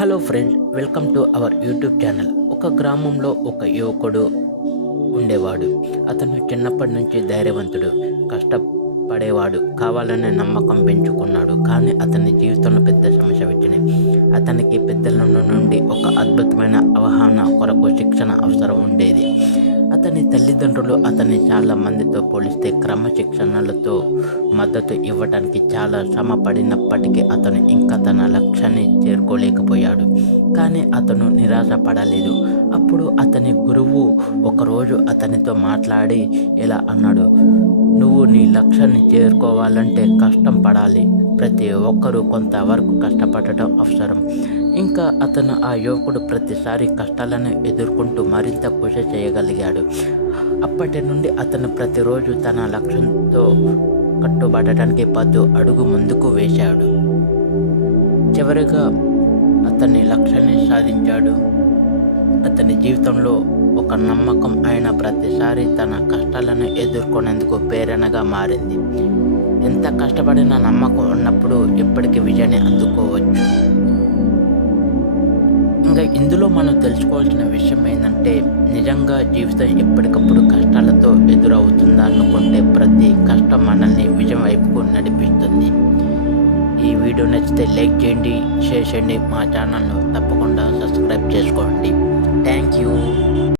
Hello friends welcome to our YouTube channel. ఒక గ్రామంలో ఒక యువకుడు ఉండేవాడు. అతను చిన్నప్పటి నుంచి ధైర్యవంతుడు కష్టపడేవాడు కావాలనే నమ్మకం పెంచుకున్నాడు. కానీ అతని జీవితంలో పెద్ద సమస్య వచ్చినాయి అతనికి పెద్దల నుండి ఒక అద్భుతమైన అవగాహన కొరకు శిక్షణ అవసరం ఉండేది అతని తల్లిదండ్రులు అతన్ని చాలా మందితో పోలిస్తే క్రమశిక్షణలతో మద్దతు ఇవ్వడానికి చాలా శ్రమ పడినప్పటికీ అతను ఇంకా తన లక్ష్యాన్ని చేరుకోలేకపోయాడు. కానీ అతను నిరాశ పడలేదు అప్పుడు అతని గురువు ఒకరోజు అతనితో మాట్లాడి ఇలా అన్నాడు? నువ్వు నీ లక్ష్యాన్ని చేరుకోవాలంటే కష్టం పడాలి. ప్రతి ఒక్కరూ కొంతవరకు కష్టపడటం అవసరం. ఇంకా అతను ఆ యువకుడు ప్రతిసారి కష్టాలను ఎదుర్కొంటూ మరింత కృషి చేయగలిగాడు. అప్పటి నుండి అతను ప్రతిరోజు తన లక్ష్యంతో కట్టుబడటానికి పద్దు అడుగు ముందుకు వేశాడు. చివరిగా అతని లక్ష్యాన్ని సాధించాడు. అతని జీవితంలో ఒక నమ్మకం అయిన ప్రతిసారి తన కష్టాలను ఎదుర్కొనేందుకు ప్రేరణగా మారింది. ఎంత కష్టపడిన నమ్మకం ఉన్నప్పుడు ఎప్పటికీ విజయాన్ని అందుకోవచ్చు. ఇంకా ఇందులో మనం తెలుసుకోవాల్సిన విషయం ఏంటంటే నిజంగా జీవితం ఎప్పటికప్పుడు కష్టాలతో ఎదురవుతుందా అనుకుంటే ప్రతి కష్టం మనల్ని విజయం వైపుకు నడిపిస్తుంది. ఈ వీడియో నచ్చితే లైక్ చేయండి షేర్ చేయండి మా ఛానల్ను తప్పకుండా సబ్స్క్రైబ్ చేసుకోండి. Thank you.